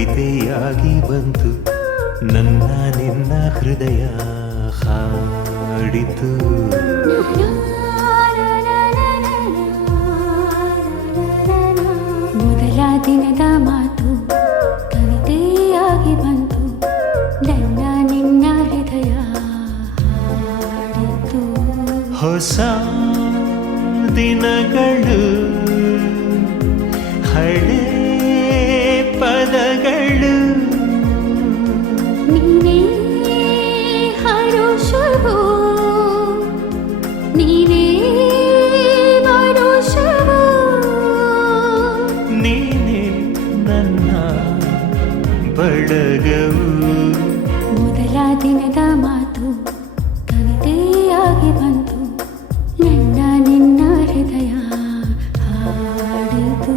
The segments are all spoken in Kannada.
ಕವಿತೆಯಾಗಿ ಬಂತು ನನ್ನ ನಿನ್ನ ಹೃದಯ ಹಾಡಿತು. ಮೊದಲ ದಿನದ ಮಾತು ಕವಿತೆಯಾಗಿ ಬಂತು ನನ್ನ ನಿನ್ನ ಹೃದಯ ಹಾಡಿತು. ಹೊಸ ದಿನಗಳು ಹಳೆ ಪದಗಳು ನೀನೇ ಹರುಷವೋ ನೀನೇ ವರುಷವೋ ನೀನೇ ನನ್ನ ಬಳಗವು. ಮೊದಲ ದಿನದ ಮಾತು ಕವಿತೆಯಾಗಿ ಬಂತು ನನ್ನ ನಿನ್ನ ಹೃದಯ ಹಾಡಿತು.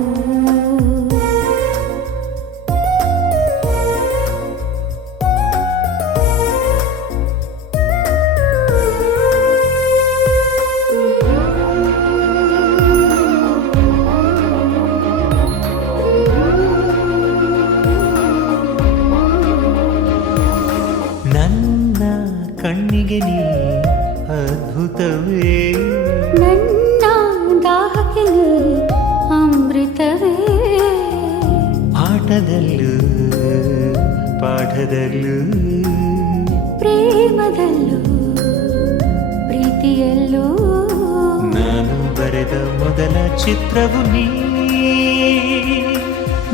ನನ್ನ ಕಣ್ಣಿಗೆ ನೀ ಅದ್ಭುತವೇ, ನನ್ನ ದಾಹಕ್ಕೆ ನೀ ಅಮೃತವೇ. ಆಟದಲ್ಲೂ ಪಾಠದಲ್ಲೂ ಪ್ರೇಮದಲ್ಲೂ ಪ್ರೀತಿಯಲ್ಲೂ ನಾನು ಬರೆದ ಮೊದಲ ಚಿತ್ರವು ನೀ.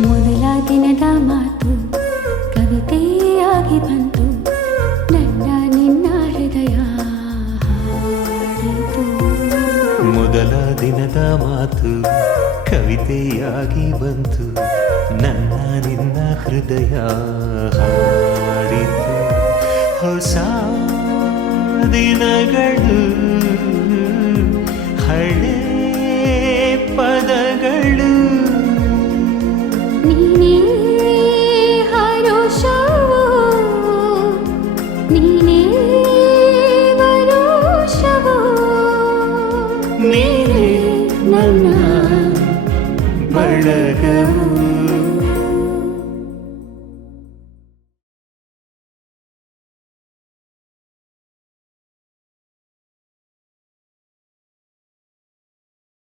ಮೊದಲ ದಿನದ ಮಾತು ಕವಿತೆಯಾಗಿ ಬಂತು ನನ್ನ ನಿನ್ನ ಹೃದಯ ಹಾಡಿತು. ಮೊದಲ ದಿನದ ಮಾತು ಕವಿತೆಯಾಗಿ ಬಂತು ನನ್ನ ನಿನ್ನ ಹೃದಯ ಹಾಡಿತು. ಹೊಸ ದಿನಗಳು ಹಳೆ ಪದಗಳು ನೀನೇ ಹರುಷವೋ ನೀನೇ ವರುಷವೋ ನೀನೇ ನನ್ನ ಬಳಗವು.